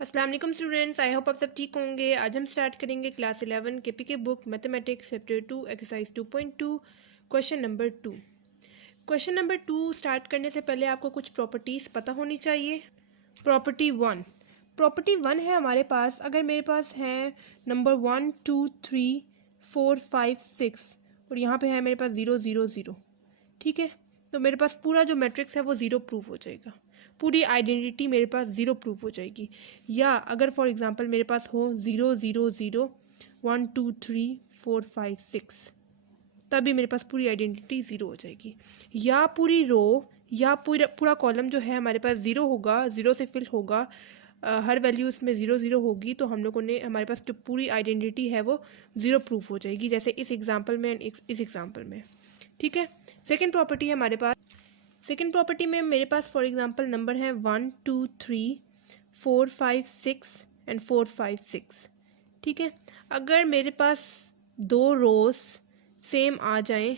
अस्सलाम वालेकुम students, I hope आप सब ठीक होंगे। आज हम स्टार्ट करेंगे क्लास 11 के PK book mathematics chapter 2 exercise 2.2 question number 2। Question number 2 start करने से पहले आपको कुछ प्रॉपर्टीज़ पता होनी चाहिए। प्रॉपर्टी वन है हमारे पास। अगर मेरे पास है नंबर 1 2 3 4 5 6 और यहाँ पे है मेरे पास 0 0 0, ठीक है, तो मेरे पास पूरा जो मैट्रिक्स है वो ज़ीरो प्रूफ हो जाएगा, पूरी आइडेंटिटी मेरे पास ज़ीरो प्रूफ हो जाएगी। या अगर फॉर एग्जांपल मेरे पास हो 0 0 0 1 2 3 4 5 6, तभी मेरे पास पूरी आइडेंटिटी ज़ीरो हो जाएगी। या पूरी रो या पूरा कॉलम जो है हमारे पास ज़ीरो होगा, ज़ीरो से फिल होगा, हर वैल्यू इसमें 0 0 होगी, तो हम लोगों ने हमारे पास जो पूरी आइडेंटिटी है वो ज़ीरो प्रूफ हो जाएगी, जैसे इस एग्जांपल में एंड इस एग्जांपल में, ठीक है। सेकेंड प्रॉपर्टी है हमारे पास। सेकेंड प्रॉपर्टी में मेरे पास फॉर एग्जांपल नंबर है 1 2 3 4 5 6 एंड 4 5 6, ठीक है। अगर मेरे पास दो रोज सेम आ जाएं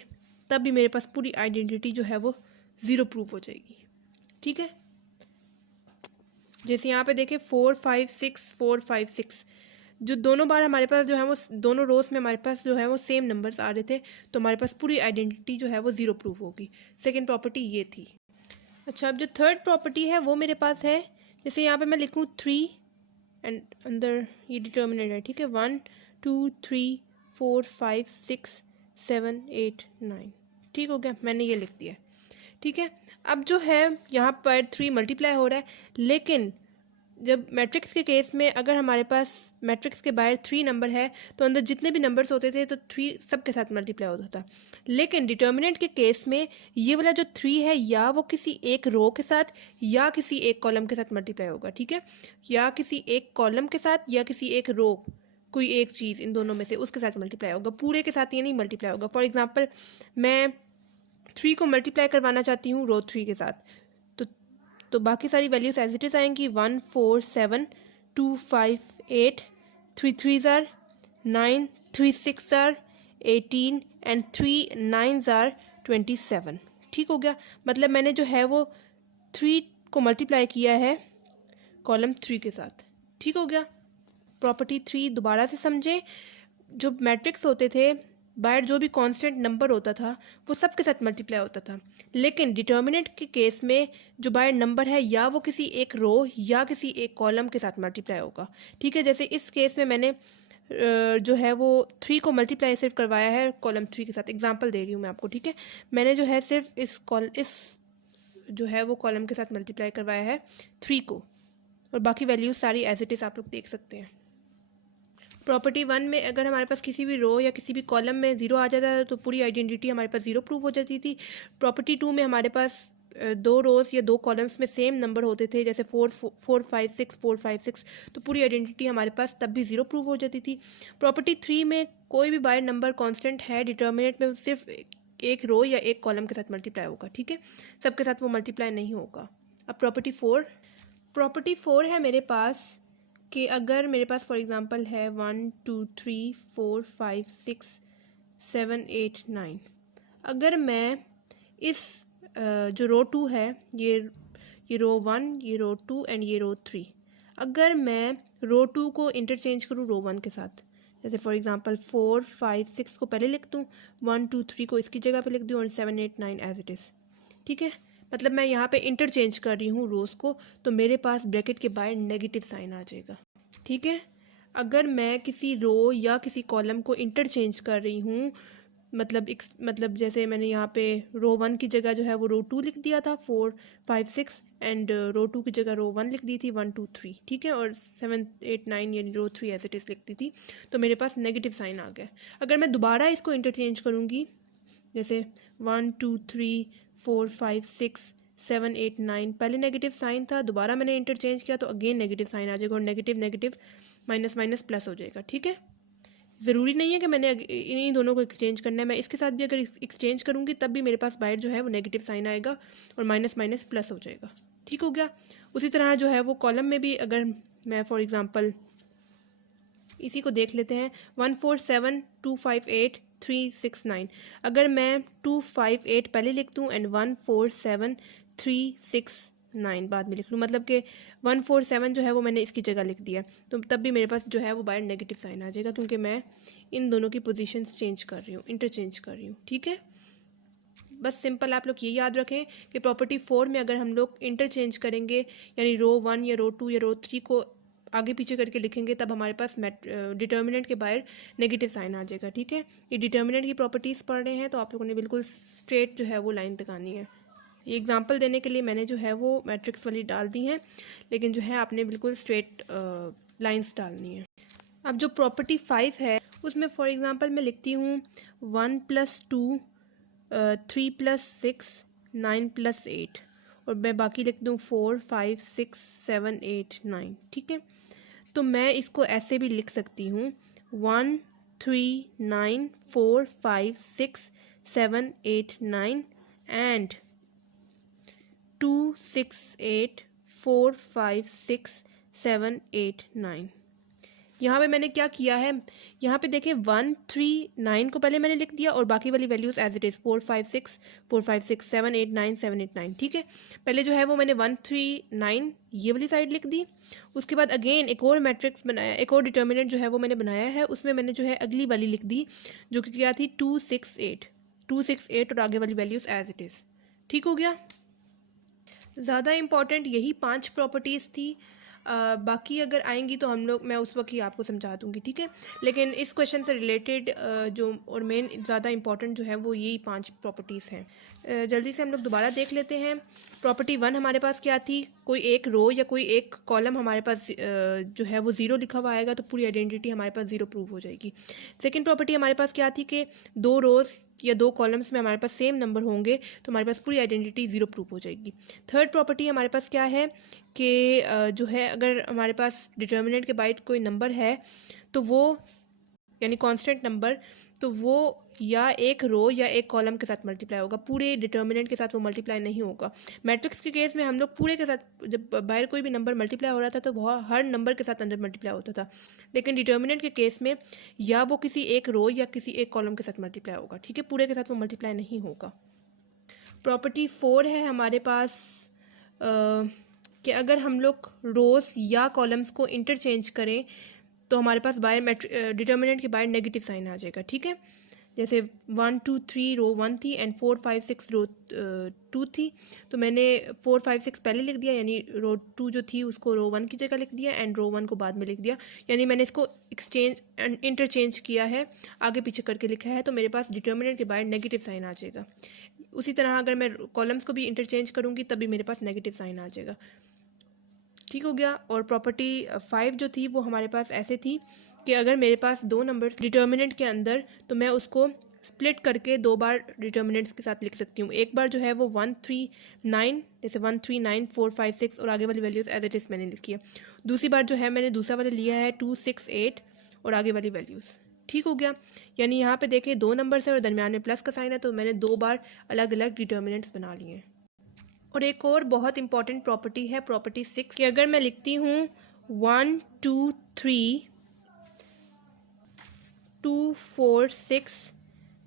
तब भी मेरे पास पूरी आइडेंटिटी जो है वो ज़ीरो प्रूफ हो जाएगी, ठीक है। जैसे यहाँ पे देखें 4 5 6 4 5 6, जो दोनों बार हमारे पास जो है वो दोनों रोज में हमारे पास जो है वो सेम नंबर्स आ रहे थे, तो हमारे पास पूरी आइडेंटिटी जो है वो ज़ीरो प्रूफ होगी। सेकेंड प्रॉपर्टी ये थी। अच्छा, अब जो थर्ड प्रॉपर्टी है वो मेरे पास है, जैसे यहाँ पे मैं लिखूँ 3 एंड अंदर ये डिटर्मिनेंट है, ठीक है, 1 2 3 4 5 6 7 8 9, ठीक हो गया, मैंने ये लिख दिया, ठीक है। अब जो है यहाँ पर 3 मल्टीप्लाई हो रहा है, लेकिन जब मैट्रिक्स के केस में अगर हमारे पास मैट्रिक्स के बाहर 3 नंबर है तो अंदर जितने भी नंबर्स होते थे तो 3 सब के साथ मल्टीप्लाई होता था। लेकिन डिटर्मिनेंट के केस में ये वाला जो 3 है या वो किसी एक रो के साथ या किसी एक कॉलम के साथ मल्टीप्लाई होगा, ठीक है, या किसी एक कॉलम के साथ या किसी एक रो, कोई एक चीज़ इन दोनों में से उसके साथ मल्टीप्लाई होगा, पूरे के साथ ये नहीं मल्टीप्लाई होगा। फॉर एग्जाम्पल मैं 3 को मल्टीप्लाई करवाना चाहती हूँ रो 3 के साथ, तो बाकी सारी वैल्यूज एज इट इज़ आएंगी। 1 4 7 2 5 8 3 3 ज़ार 9 3 6 ज़ार 18 एंड 3 9 ज़ार 27, ठीक हो गया। मतलब मैंने जो है वो 3 को मल्टीप्लाई किया है कॉलम 3 के साथ, ठीक हो गया। प्रॉपर्टी 3 दोबारा से समझें। जो मैट्रिक्स होते थे बाहर जो भी कांस्टेंट नंबर होता था वो सब के साथ मल्टीप्लाई होता था, लेकिन डिटर्मिनेंट के केस में जो बाहर नंबर है या वो किसी एक रो या किसी एक कॉलम के साथ मल्टीप्लाई होगा, ठीक है। जैसे इस केस में मैंने जो है वो 3 को मल्टीप्लाई सिर्फ करवाया है कॉलम 3 के साथ, एग्जांपल दे रही हूँ मैं आपको, ठीक है। मैंने जो है सिर्फ इस जो है वो कॉलम के साथ मल्टीप्लाई करवाया है 3 को, और बाकी वैल्यूज सारी एज इट इज़ आप लोग देख सकते हैं। प्रॉपर्टी 1 में अगर हमारे पास किसी भी रो या किसी भी कॉलम में ज़ीरो आ जाता है तो पूरी आइडेंटिटी हमारे पास ज़ीरो प्रूफ हो जाती थी। प्रॉपर्टी 2 में हमारे पास दो रोज़ या दो कॉलम्स में सेम नंबर होते थे, जैसे 4 5 6 4 5 6, तो पूरी आइडेंटिटी हमारे पास तब भी ज़ीरो प्रूफ हो जाती थी। प्रॉपर्टी 3 में कोई भी बाहर नंबर कॉन्स्टेंट है, डिटर्मिनेंट में सिर्फ एक रो या एक कॉलम के साथ मल्टीप्लाई होगा, ठीक है, सबके साथ वो मल्टीप्लाई नहीं होगा। अब प्रॉपर्टी 4 है मेरे पास कि अगर मेरे पास फॉर एग्जांपल है 1 2 3 4 5 6 7 8 9, अगर मैं इस जो रो 2 है, ये रो 1, ये रो 2 एंड ये रो 3, अगर मैं रो 2 को इंटरचेंज करूँ रो 1 के साथ, जैसे फॉर एग्जांपल 4 5 6 को पहले लिख दूँ, 1 2 3 को इसकी जगह पे लिख दूँ और 7 8 9 एज इट इज़, ठीक है। मतलब मैं यहाँ पे इंटरचेंज कर रही हूँ रोज़ को, तो मेरे पास ब्रैकेट के बाहर नेगेटिव साइन आ जाएगा, ठीक है। अगर मैं किसी रो या किसी कॉलम को इंटरचेंज कर रही हूँ, मतलब जैसे मैंने यहाँ पे रो 1 की जगह जो है वो रो 2 लिख दिया था 4 5 6, एंड रो 2 की जगह रो 1 लिख दी थी 1 2 3, ठीक है, और 7 8 9 यानी रो 3 एज इट इज़ लिखती थी, तो मेरे पास नेगेटिव साइन आ गया। अगर मैं दोबारा इसको इंटरचेंज करूँगी, जैसे 1 2 3 4 5 6 7 8 9, पहले नेगेटिव साइन था, दोबारा मैंने इंटरचेंज किया तो अगेन नेगेटिव साइन आ जाएगा और negative negative minus minus plus हो जाएगा, ठीक है। ज़रूरी नहीं है कि मैंने इन्हीं दोनों को एक्सचेंज करना है, मैं इसके साथ भी अगर एक्सचेंज करूँगी तब भी मेरे पास बाहर जो है वो नेगेटिव साइन आएगा और माइनस माइनस प्लस हो जाएगा, ठीक हो गया। उसी तरह जो है वो कॉलम में भी अगर मैं फॉर एग्ज़ाम्पल इसी को देख लेते हैं 1 4 7 2 5 8 3 6 9, अगर मैं 2 5 8 पहले लिख दूँ एंड 1 4 7 3 6 9 बाद में लिख लूँ, मतलब कि 147 जो है वो मैंने इसकी जगह लिख दिया, तो तब भी मेरे पास जो है वो बाहर नेगेटिव साइन आ जाएगा, क्योंकि मैं इन दोनों की पोजीशंस चेंज कर रही हूँ, इंटरचेंज कर रही हूँ। ठीक है, बस सिंपल आप लोग ये याद रखें कि प्रॉपर्टी 4 में अगर हम लोग इंटरचेंज करेंगे, यानी रो 1 या रो 2 या रो 3 को आगे पीछे करके लिखेंगे, तब हमारे पास डिटर्मिनेंट के बाहर नेगेटिव साइन आ जाएगा। ठीक है, ये डिटर्मिनेंट की प्रॉपर्टीज़ पढ़ रहे हैं तो आप लोगों ने बिल्कुल स्ट्रेट जो है वो लाइन दिखानी है। ये एग्जांपल देने के लिए मैंने जो है वो मैट्रिक्स वाली डाल दी हैं, लेकिन जो है आपने बिल्कुल स्ट्रेट लाइंस डालनी है। अब जो प्रॉपर्टी 5 है उसमें फॉर एग्जांपल मैं लिखती हूँ 1 + 2 3 + 6 9 + 8, और मैं बाकी लिख दूँ 4 5 6 7 8 9। ठीक है, तो मैं इसको ऐसे भी लिख सकती हूँ 1 3 9 4 5 6 7 8 9 एंड 2 6 8 4 5 6 7 8 9। यहाँ पे मैंने क्या किया है, यहाँ पे देखें 1 3 9 को पहले मैंने लिख दिया और बाकी वाली वैल्यूज़ एज इट इज़ 4 5 6 4 5 6 7 8 9 7 8 9। ठीक है, पहले जो है वो मैंने 1 3 9 ये वाली साइड लिख दी, उसके बाद अगेन एक और मैट्रिक्स बनाया, एक और डिटर्मिनेंट जो है वो मैंने बनाया है, उसमें मैंने जो है अगली वाली लिख दी जो कि क्या थी 2 6 8 और आगे वाली वैल्यूज़ एज इट इज़। ठीक हो गया, ज़्यादा इम्पॉर्टेंट यही 5 प्रॉपर्टीज़ थी। बाकी अगर आएंगी तो हम लोग मैं उस वक्त ही आपको समझा दूंगी। ठीक है, लेकिन इस क्वेश्चन से रिलेटेड जो और मेन ज़्यादा इम्पॉर्टेंट जो है वो यही 5 प्रॉपर्टीज़ हैं। जल्दी से हम लोग दोबारा देख लेते हैं। प्रॉपर्टी 1 हमारे पास क्या थी, कोई एक रो या कोई एक कॉलम हमारे पास जो है वो 0 लिखा हुआ आएगा तो पूरी आइडेंटिटी हमारे पास 0 प्रूव हो जाएगी। सेकेंड प्रॉपर्टी हमारे पास क्या थी कि 2 रोज़ या 2 कॉलम्स में हमारे पास सेम नंबर होंगे तो हमारे पास पूरी आइडेंटिटी 0 प्रूव हो जाएगी। थर्ड प्रॉपर्टी हमारे पास क्या है कि जो है अगर हमारे पास डिटर्मिनेंट के बाइट कोई नंबर है तो वो यानी कांस्टेंट नंबर, तो वो या एक रो या एक कॉलम के साथ मल्टीप्लाई होगा, पूरे डिटर्मिनेंट के साथ वो मल्टीप्लाई नहीं होगा। मैट्रिक्स के केस में हम लोग पूरे के साथ, जब बाहर कोई भी नंबर मल्टीप्लाई हो रहा था तो वो हर नंबर के साथ अंदर मल्टीप्लाई होता था, लेकिन डिटर्मिनेंट के केस में या वो किसी एक रो या किसी एक कॉलम के साथ मल्टीप्लाई होगा। ठीक है, पूरे के साथ वो मल्टीप्लाई नहीं होगा। प्रॉपर्टी 4 है हमारे पास कि अगर हम लोग रोज़ या कॉलम्स को इंटरचेंज करें तो हमारे पास बाहर डिटर्मिनेंट के बाहर नेगेटिव साइन आ जाएगा। ठीक है, जैसे 1 2 3 रो 1 थी एंड 4 5 6 रो 2 थी, तो मैंने 4 5 6 पहले लिख दिया, यानी रो 2 जो थी उसको रो 1 की जगह लिख दिया एंड रो 1 को बाद में लिख दिया, यानी मैंने इसको इंटरचेंज किया है, आगे पीछे करके लिखा है, तो मेरे पास डिटर्मिनेंट के बाहर नेगेटिव साइन आ जाएगा। उसी तरह अगर मैं कॉलम्स को भी इंटरचेंज करूँगी तभी मेरे पास नेगेटिव साइन आ जाएगा। ठीक हो गया। और प्रॉपर्टी 5 जो थी वो हमारे पास ऐसे थी कि अगर मेरे पास 2 नंबर्स डिटर्मिनेंट के अंदर, तो मैं उसको स्प्लिट करके 2 बार डिटर्मिनेंट्स के साथ लिख सकती हूँ। एक बार जो है वो 1 3 9, जैसे 1 3 9 4 5 6 और आगे वाली वैल्यूज़ एज इट इज़ मैंने लिखी है। दूसरी बार जो है मैंने दूसरा वाला लिया है 2 6 8 और आगे वाली वैल्यूज़। ठीक हो गया, यानी यहाँ पे देखें 2 नंबर्स हैं और दरमियान में प्लस का साइन है, तो मैंने 2 बार अलग अलग डिटर्मिनेंट्स बना लिए हैं। और एक और बहुत इंपॉर्टेंट प्रॉपर्टी है प्रॉपर्टी 6 कि अगर मैं लिखती हूँ 1 2 3 2 4 6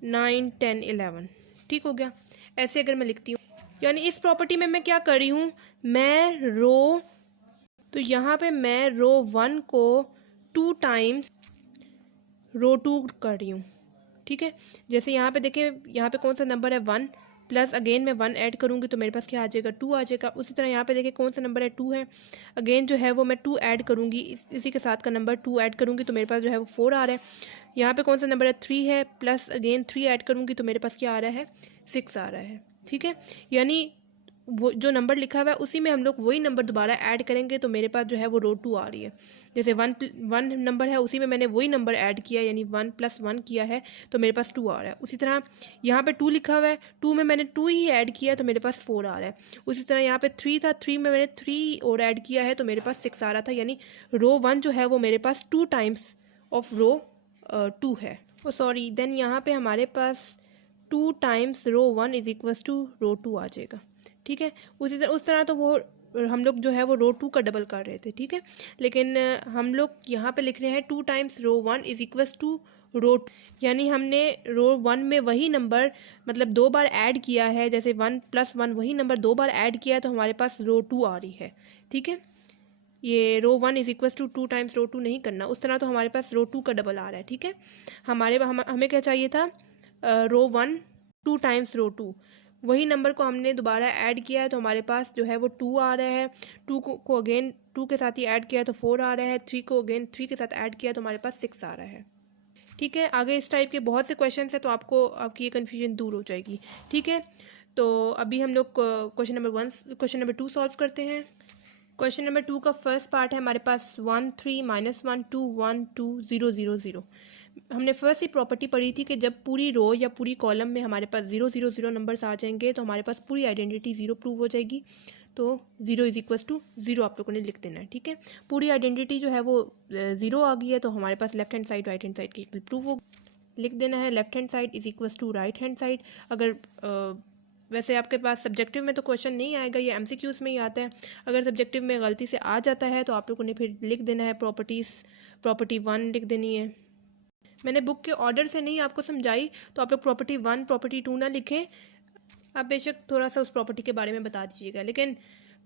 9 10 11, ठीक हो गया, ऐसे अगर मैं लिखती हूँ, यानी इस प्रॉपर्टी में मैं क्या कर रही हूँ, मैं रो, तो यहाँ पे मैं रो 1 को 2 टाइम्स रो 2 कर रही हूँ। ठीक है, जैसे यहाँ पे देखिए, यहाँ पे कौन सा नंबर है 1 प्लस अगेन मैं 1 ऐड करूँगी तो मेरे पास क्या आ जाएगा 2 आ जाएगा। उसी तरह यहाँ पे देखिए कौन सा नंबर है 2 है, अगेन जो है वो मैं 2 ऐड करूँगी, इसी के साथ का नंबर 2 ऐड करूँगी तो मेरे पास जो है वो 4 आ रहा है। यहाँ पे कौन सा नंबर है 3 है, प्लस अगेन 3 ऐड करूँगी तो मेरे पास क्या आ रहा है 6 आ रहा है। ठीक है, यानी वो जो नंबर लिखा हुआ है उसी में हम लोग वही नंबर दोबारा ऐड करेंगे तो मेरे पास जो है वो रो 2 आ रही है। जैसे 1 नंबर है उसी में मैंने वही नंबर ऐड किया, यानी 1 + 1 किया है तो मेरे पास 2 आ रहा है। उसी तरह यहाँ पे 2 लिखा हुआ है, 2 में मैंने 2 ही ऐड किया तो मेरे पास 4 आ रहा है। उसी तरह यहाँ पे 3 था, 3 में मैंने 3 और ऐड किया है तो मेरे पास 6 आ रहा था, यानी रो 1 जो है वो मेरे पास 2 टाइम्स ऑफ रो 2 है। ओ सॉरी, देन यहाँ पे हमारे पास 2 टाइम्स रो 1 = रो 2 आ जाएगा। ठीक है, उस तरह तो वो हम लोग जो है वो रो 2 का डबल कर रहे थे। ठीक है, लेकिन हम लोग यहाँ पे लिख रहे हैं 2 टाइम्स रो 1 = रो, यानी हमने रो 1 में वही नंबर मतलब 2 बार ऐड किया है, जैसे 1 + 1 वही नंबर 2 बार ऐड किया है तो हमारे पास रो 2 आ रही है। ठीक है, ये रो 1 = 2 टाइम्स रो 2 नहीं करना, उस तरह तो हमारे पास रो 2 का डबल आ रहा है। ठीक है, हमें क्या चाहिए था, रो 1 2 टाइम्स रो 2, वही नंबर को हमने दोबारा ऐड किया है तो हमारे पास जो है वो 2 आ रहा है। 2 को अगेन 2 के साथ ही ऐड किया है तो 4 आ रहा है। 3 को अगेन 3 के साथ ऐड किया तो हमारे पास 6 आ रहा है। ठीक है, आगे इस टाइप के बहुत से क्वेश्चन हैं तो आपकी ये कन्फ्यूजन दूर हो जाएगी। ठीक है, तो अभी हम लोग क्वेश्चन नंबर 2 सॉल्व करते हैं। क्वेश्चन नंबर 2 का फर्स्ट पार्ट है हमारे पास 1 3 -1 2 1 2 0 0 0। हमने फर्स्ट ही प्रॉपर्टी पढ़ी थी कि जब पूरी रो या पूरी कॉलम में हमारे पास 0 0 0 नंबर्स आ जाएंगे तो हमारे पास पूरी आइडेंटिटी 0 प्रूव हो जाएगी। तो 0 = 0 आप लोगों ने लिख देना है। ठीक है, पूरी आइडेंटिटी जो है वो 0 आ गई है तो हमारे पास left hand side right hand side की प्रूव हो लिख देना है। Left hand side = right hand side. अगर वैसे आपके पास सब्जेक्टिव में तो क्वेश्चन नहीं आएगा, ये MCQs में ही आता है। अगर सब्जेक्टिव में गलती से आ जाता है तो आप लोगों ने फिर लिख देना है प्रॉपर्टी 1 लिख देनी है। मैंने बुक के ऑर्डर से नहीं आपको समझाई तो आप लोग प्रॉपर्टी 1 प्रॉपर्टी 2 ना लिखें। आप बेशक थोड़ा सा उस प्रॉपर्टी के बारे में बता दीजिएगा, लेकिन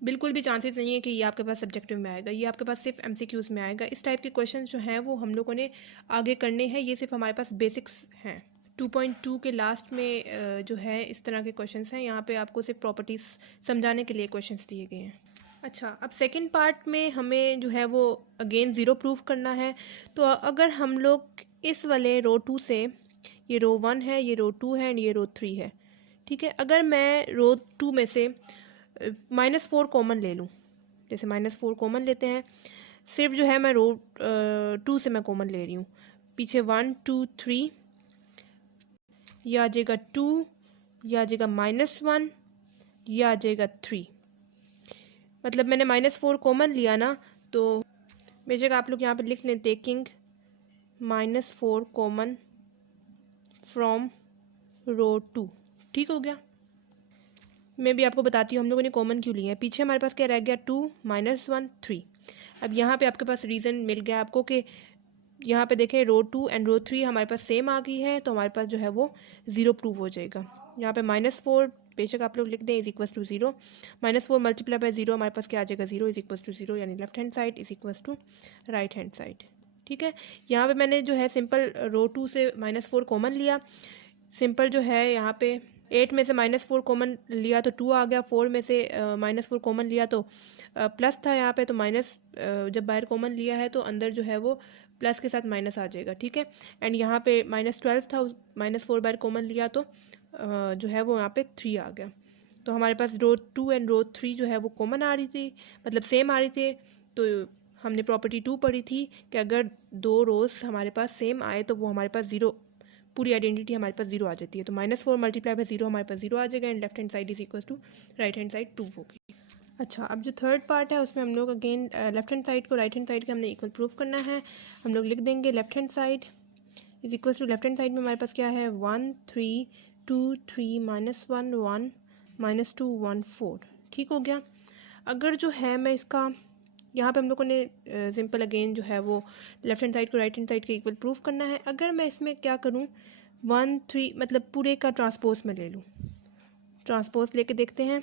बिल्कुल भी चांसेस नहीं है कि ये आपके पास सब्जेक्टिव में आएगा, ये आपके पास सिर्फ MCQs में आएगा। इस टाइप के क्वेश्चन जो हैं वो हम लोगों ने आगे करने हैं, ये सिर्फ हमारे पास बेसिक्स हैं। 2.2 के लास्ट में जो है इस तरह के क्वेश्चंस हैं, यहाँ पे आपको सिर्फ प्रॉपर्टीज़ समझाने के लिए क्वेश्चंस दिए गए हैं। अच्छा, अब सेकंड पार्ट में हमें जो है वो अगेन 0 प्रूफ करना है। तो अगर हम लोग इस वाले रो 2 से, ये रो 1 है, ये रो 2 है एंड ये रो 3 है। ठीक है, अगर मैं रो 2 में से -4 कॉमन ले लूँ, जैसे -4 कॉमन लेते हैं, सिर्फ जो है मैं रो 2 से मैं कॉमन ले रही हूँ, पीछे 1 2 3 या आ जाएगा 2 या आ जाएगा -1 या आ जाएगा 3। मतलब मैंने -4 कॉमन लिया ना, तो बेशक आप लोग यहाँ पे लिख लें टेकिंग -4 कॉमन फ्रॉम रो 2। ठीक हो गया, मैं भी आपको बताती हूँ हम लोगों ने कॉमन क्यों लिया है। पीछे हमारे पास क्या रह गया, 2 -1 3। अब यहाँ पे आपके पास रीज़न मिल गया आपको कि यहाँ पे देखें रो 2 एंड रो 3 हमारे पास सेम आ गई है तो हमारे पास जो है वो 0 प्रूव हो जाएगा। यहाँ पे -4 बेशक आप लोग लिख दें = 0। -4 मल्टीप्लाई बाय 0 हमारे पास क्या आ जाएगा, 0 = 0, यानी left hand side = right hand side. ठीक है, यहाँ पे मैंने जो है सिंपल रो 2 से -4 कॉमन लिया। सिंपल जो है यहाँ पे 8 में से -4 कॉमन लिया तो 2 आ गया। 4 में से -4 कॉमन लिया तो प्लस था यहाँ पे, तो माइनस जब बाहर कॉमन लिया है तो अंदर जो है वो प्लस के साथ माइनस आ जाएगा। ठीक है, एंड यहाँ पे -12 था, -4 बाहर कॉमन लिया तो जो है वो यहाँ पे 3 आ गया। तो हमारे पास रो 2 एंड रो 3 जो है वो कॉमन आ रही थी, मतलब सेम आ रही थी। तो हमने प्रॉपर्टी 2 पढ़ी थी कि अगर दो रोज हमारे पास सेम आए तो वो हमारे पास 0, पूरी आइडेंटिटी हमारे पास 0 आ जाती है। तो -4 मल्टीप्लाई बाय 0 हमारे पास 0 आ जाएगा and left hand side = right hand side 2 होगी। अच्छा, अब जो थर्ड पार्ट है उसमें हम लोग अगेन लेफ्ट हैंड साइड को राइट हैंड साइड के हमने इक्वल प्रूफ करना है। हम लोग लिख देंगे left hand side = left hand side में हमारे पास क्या है, 1 3 2 3 -1 1 -2 1 4। ठीक हो गया। अगर जो है मैं इसका यहाँ पे हम लोगों ने सिंपल अगेन जो है वो लेफ्ट हैंड साइड को राइट हैंड साइड के इक्वल प्रूफ करना है। अगर मैं इसमें क्या करूँ, 1 3 मतलब पूरे का ट्रांसपोज में ले लूँ, ट्रांसपोज लेके देखते हैं।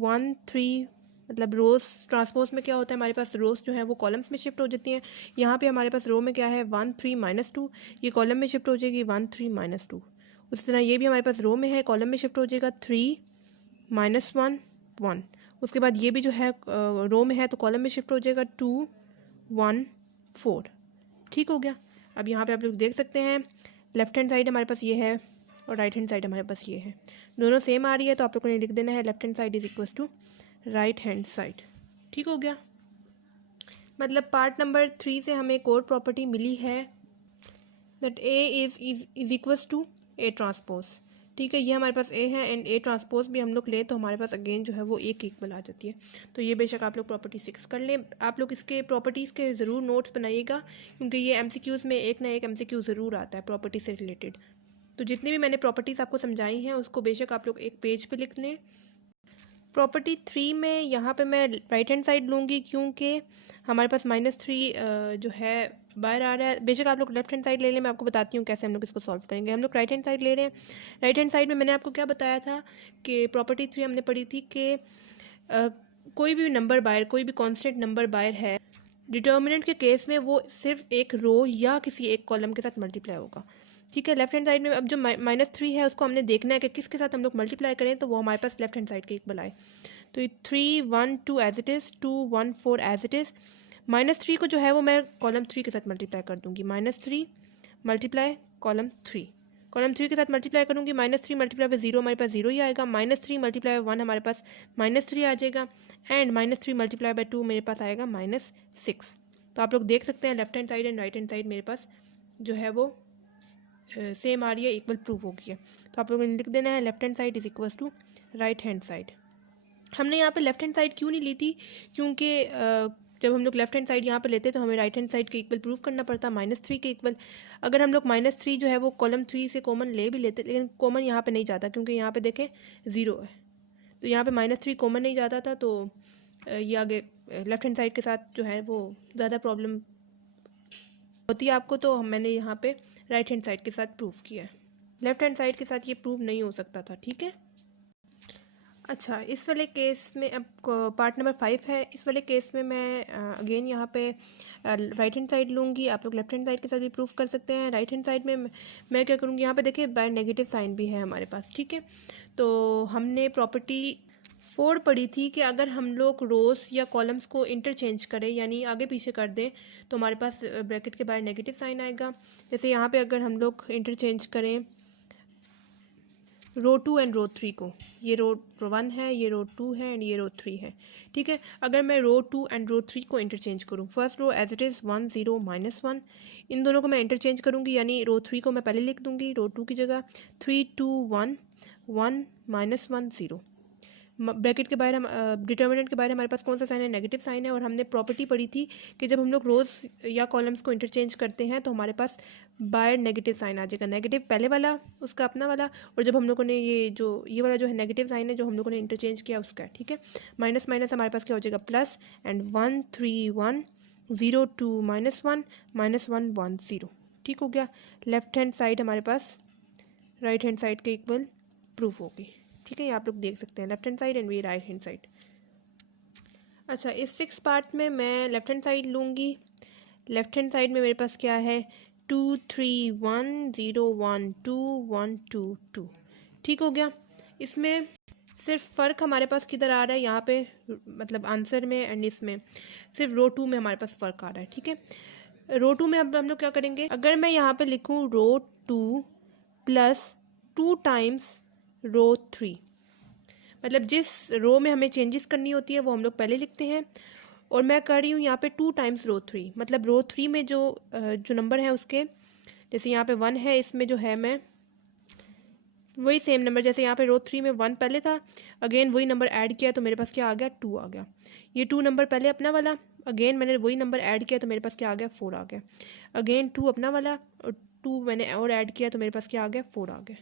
1 3 मतलब रोज ट्रांसपोज में क्या होता है, हमारे पास रोज जो है वो कॉलम्स में शिफ्ट हो जाती हैं। यहाँ पे हमारे पास रो में क्या है, 1 3 -2, ये कॉलम में शिफ्ट हो जाएगी 1 3 -2। उसी तरह ये भी हमारे पास रो में है, कॉलम में शिफ्ट हो जाएगा 3 -1 1। उसके बाद ये भी जो है रो में है तो कॉलम में शिफ्ट हो जाएगा 2 1 4। ठीक हो गया। अब यहाँ पे आप लोग देख सकते हैं लेफ्ट हैंड साइड हमारे पास ये है और राइट हैंड साइड हमारे पास ये है, दोनों सेम आ रही है तो आप लोगों ने लिख देना है left hand side = right hand side. ठीक हो गया। मतलब पार्ट नंबर 3 से हमें एक और प्रॉपर्टी मिली है दैट A = A ट्रांसपोज। ठीक है, ये हमारे पास A है एंड A ट्रांसपोज भी हम लोग ले तो हमारे पास अगेन जो है वो A के इक्वल आ जाती है। तो ये बेशक आप लोग प्रॉपर्टी 6 कर लें। आप लोग इसके प्रॉपर्टीज़ के ज़रूर नोट्स बनाइएगा क्योंकि ये MCQs में एक ना एक MCQ ज़रूर आता है प्रॉपर्टी से रिलेटेड। तो जितनी भी मैंने प्रॉपर्टीज़ आपको समझाई हैं उसको बेशक आप लोग एक पेज पे लिख लें। प्रॉपर्टी 3 में यहाँ पे मैं राइट हैंड साइड लूँगी क्योंकि हमारे पास -3 जो है बाहर आ रहा है। बेशक आप लोग लेफ्ट हैंड साइड ले लें, मैं आपको बताती हूँ कैसे हम लोग इसको सॉल्व करेंगे। हम लोग राइट हैंड साइड ले रहे हैं। राइट हैंड साइड में मैंने आपको क्या बताया था कि प्रॉपर्टी 3 हमने पढ़ी थी कि कोई भी नंबर बाहर, कोई भी कांस्टेंट नंबर बाहर है, डिटर्मिनेंट के केस में वो सिर्फ एक रो या किसी एक कॉलम के साथ मल्टीप्लाई होगा। ठीक है, लेफ्ट हैंड साइड में अब जो -3 है उसको हमने देखना है कि किसके साथ हम लोग मल्टीप्लाई करें, तो वो हमारे पास लेफ्ट हैंड साइड के इक्वल आए। तो ये 3 1 2 as it is, 2 1 4 as it is. -3 को जो है वो मैं कॉलम 3 के साथ मल्टीप्लाई कर दूंगी। -3 मल्टीप्लाई कॉलम 3, कॉलम 3 के साथ मल्टीप्लाई करूंगी। -3 मल्टीप्लाई बाय 0 हमारे पास 0 ही आएगा। -3 मल्टीप्लाई बाय 1 हमारे पास -3 आ जाएगा। एंड -3 मल्टीप्लाई बाय 2 मेरे पास आएगा -6। तो आप लोग देख सकते हैं left hand side and right hand side मेरे पास जो है वो सेम आ रही है, इक्वल प्रूफ हो गई है। तो आप लोगों ने लिख देना है left hand side is equal to right hand side. हमने यहाँ पे लेफ्ट हैंड साइड क्यों नहीं ली थी, क्योंकि जब हम लोग लेफ्ट हैंड साइड यहाँ पे लेते तो हमें राइट हैंड साइड के इक्वल प्रूव करना पड़ता, -3 के इक्वल। अगर हम लोग -3 जो है वो कॉलम 3 से कॉमन ले भी लेते, लेकिन कॉमन यहाँ पे नहीं जाता क्योंकि यहाँ पे देखें 0 है, तो यहाँ पे -3 कॉमन नहीं जाता था। तो ये आगे लेफ्ट हैंड साइड के साथ जो है वो ज़्यादा प्रॉब्लम होती है आपको, तो मैंने यहाँ पे राइट हैंड साइड के साथ प्रूव किया है। लेफ्ट हैंड साइड के साथ ये प्रूव नहीं हो सकता था। ठीक है, अच्छा, इस वाले केस में अब पार्ट नंबर 5 है। इस वाले केस में मैं अगेन यहाँ पे राइट हैंड साइड लूँगी। आप लोग लेफ्ट हैंड साइड के साथ भी प्रूफ कर सकते हैं। राइट हैंड साइड में मैं क्या करूँगी, यहाँ पे देखिए बाय नेगेटिव साइन भी है हमारे पास। ठीक है, तो हमने प्रॉपर्टी 4 पढ़ी थी कि अगर हम लोग रोज या कॉलम्स को इंटरचेंज करें, यानी आगे पीछे कर दें, तो हमारे पास ब्रैकेट के बाहर नेगेटिव साइन आएगा। जैसे यहाँ पे अगर हम लोग इंटरचेंज करें रो 2 एंड रो 3 को, ये रो 1 है, ये रो 2 है एंड ये रो 3 है। ठीक है, अगर मैं रो 2 एंड रो 3 को इंटरचेंज करूँ, first row as it is 1 0 -1, इन दोनों को मैं इंटरचेंज करूँगी, यानी रो 3 को मैं पहले लिख दूँगी रो 2 की जगह, 3 2 1 1 -1 0। ब्रैकेट के बाहर हम डिटर्मिनेंट के बाहर हमारे पास कौन सा साइन है, नेगेटिव साइन है। और हमने प्रॉपर्टी पढ़ी थी कि जब हम लोग रोज या कॉलम्स को इंटरचेंज करते हैं तो हमारे पास बाहर नेगेटिव साइन आ जाएगा, नेगेटिव पहले वाला उसका अपना वाला, और जब हम लोगों ने ये वाला जो है नेगेटिव साइन है जो हम लोगों ने इंटरचेंज किया उसका। ठीक है, माइनस माइनस हमारे पास क्या हो जाएगा प्लस, एंड 1 3 1 0 2 -1 -1 1 0। ठीक हो गया, लेफ्ट हैंड साइड हमारे पास राइट हैंड साइड के इक्वल प्रूफ होगी। ठीक है, ये आप लोग देख सकते हैं left hand side and we right hand side. अच्छा, इस 6 पार्ट में मैं लेफ्ट हैंड साइड लूँगी। लेफ्ट हैंड साइड में मेरे पास क्या है 2 3 1 0 1 2 1 2 2। ठीक हो गया, इसमें सिर्फ फ़र्क हमारे पास किधर आ रहा है, यहाँ पे मतलब आंसर में एंड इसमें सिर्फ रो 2 में हमारे पास फ़र्क आ रहा है। ठीक है, रो 2 में अब हम लोग क्या करेंगे, अगर मैं यहाँ पे लिखूँ रो 2 प्लस 2 टाइम्स रो 3, मतलब जिस रो में हमें चेंजेस करनी होती है वो हम लोग पहले लिखते हैं, और मैं कर रही हूँ यहाँ पे 2 टाइम्स रो 3, मतलब रो 3 में जो नंबर है उसके, जैसे यहाँ पे 1 है, इसमें जो है मैं वही सेम नंबर, जैसे यहाँ पे रो 3 में 1 पहले था, अगेन वही नंबर ऐड किया तो मेरे पास क्या आ गया 2 आ गया। ये 2 नंबर पहले अपना वाला, अगेन मैंने वही नंबर ऐड किया तो मेरे पास क्या आ गया 4 आ गया। अगेन 2 अपना वाला और 2 मैंने और ऐड किया तो मेरे पास क्या आ गया 4 आ गया।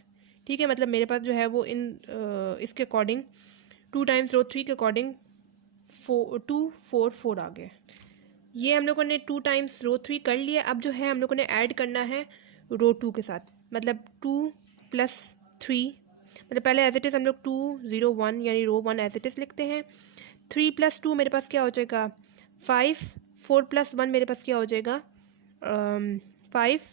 ठीक है, मतलब मेरे पास जो है वो इसके अकॉर्डिंग 2 टाइम्स रो 3 के अकॉर्डिंग 2 4 4 आ गए। ये हम लोगों ने 2 टाइम्स रो 3 कर लिया। अब जो है हम लोगों ने ऐड करना है रो 2 के साथ, मतलब 2 + 3, मतलब पहले एज इट इज़ हम लोग 2 0 1 यानी रो 1 एज इट इज़ लिखते हैं। 3 + 2 मेरे पास क्या हो जाएगा 5, 4 + 1 मेरे पास क्या हो जाएगा 5,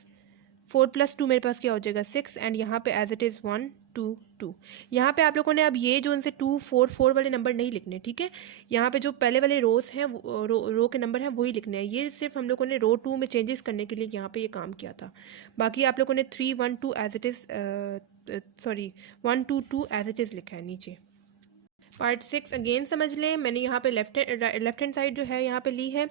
4 + 2 मेरे पास क्या हो जाएगा 6, एंड यहाँ पे एज इट इज़ 1 2 2। यहाँ पे आप लोगों ने अब ये जो उनसे 2 4 4 वाले नंबर नहीं लिखने। ठीक है, यहाँ पे जो पहले वाले रोज हैं रो के नंबर हैं वही लिखने हैं। ये सिर्फ हम लोगों ने रो 2 में चेंजेस करने के लिए यहाँ पे ये काम किया था। बाकी आप लोगों ने 3 1 2 as it is 1 2 2 as it is लिखा है नीचे। पार्ट 6 अगेन समझ लें, मैंने यहाँ पे लेफ्ट हैंड साइड जो है यहाँ पे ली है।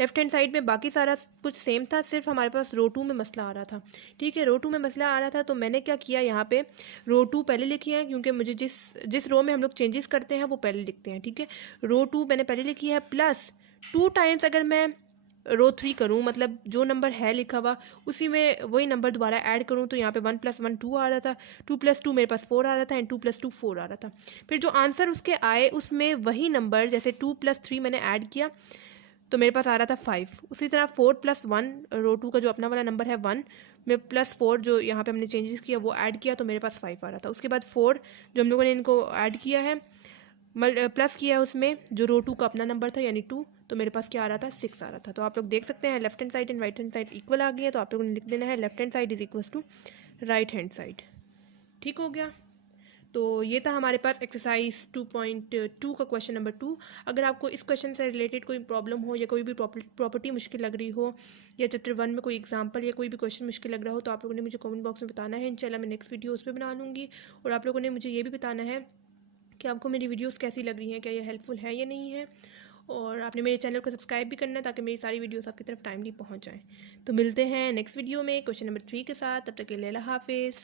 लेफ्ट हैंड साइड में बाकी सारा कुछ सेम था, सिर्फ हमारे पास रो 2 में मसला आ रहा था। ठीक है, रो 2 में मसला आ रहा था तो मैंने क्या किया, यहाँ पे रो 2 पहले लिखी है, क्योंकि मुझे जिस रो में हम लोग चेंजेस करते हैं वो पहले लिखते हैं। ठीक है, रो 2 मैंने पहले लिखी है, प्लस 2 टाइम्स अगर मैं रो 3 करूँ, मतलब जो नंबर है लिखा हुआ उसी में वही नंबर दोबारा ऐड करूँ, तो यहाँ पे 1 + 1 2 आ रहा था, 2 + 2 मेरे पास 4 आ रहा था, एंड 2 + 2 4 आ रहा था। फिर जो आंसर उसके आए उसमें वही नंबर, जैसे 2 + 3 मैंने ऐड किया, तो मेरे पास आ रहा था 5। उसी तरह 4 + 1 रो 2 का जो अपना वाला नंबर है 1 में +4 जो यहाँ पे हमने चेंजेस किया वो ऐड किया तो मेरे पास 5 आ रहा था। उसके बाद 4 जो हम लोगों ने इनको ऐड किया है प्लस किया है उसमें जो रो 2 का अपना नंबर था यानी 2, तो मेरे पास क्या आ रहा था 6 आ रहा था। तो आप लोग देख सकते हैं left hand side and right hand side equal आ गई है, तो आप लोगों ने लिख देना है left hand side is equal to right hand side. ठीक हो गया। तो ये था हमारे पास एक्सरसाइज 2.2 का क्वेश्चन नंबर 2। अगर आपको इस क्वेश्चन से रिलेटेड कोई प्रॉब्लम हो या कोई भी प्रॉपर्टी मुश्किल लग रही हो या चैप्टर 1 में कोई एग्जांपल या कोई भी क्वेश्चन मुश्किल लग रहा हो तो आप लोगों ने मुझे कमेंट बॉक्स में बताना है। इंशाल्लाह मैं नेक्स्ट वीडियो उस पर बना लूँगी। और आप लोगों ने मुझे ये भी बताना है कि आपको मेरी वीडियोस कैसी लग रही हैं, क्या ये हेल्पफुल है या नहीं है। और आपने मेरे चैनल को सब्सक्राइब भी करना है ताकि मेरी सारी वीडियोस आपकी तरफ टाइमली पहुंच जाएं। तो मिलते हैं नेक्स्ट वीडियो में क्वेश्चन नंबर 3 के साथ। तब तक के लिए अल्लाह हाफिज़।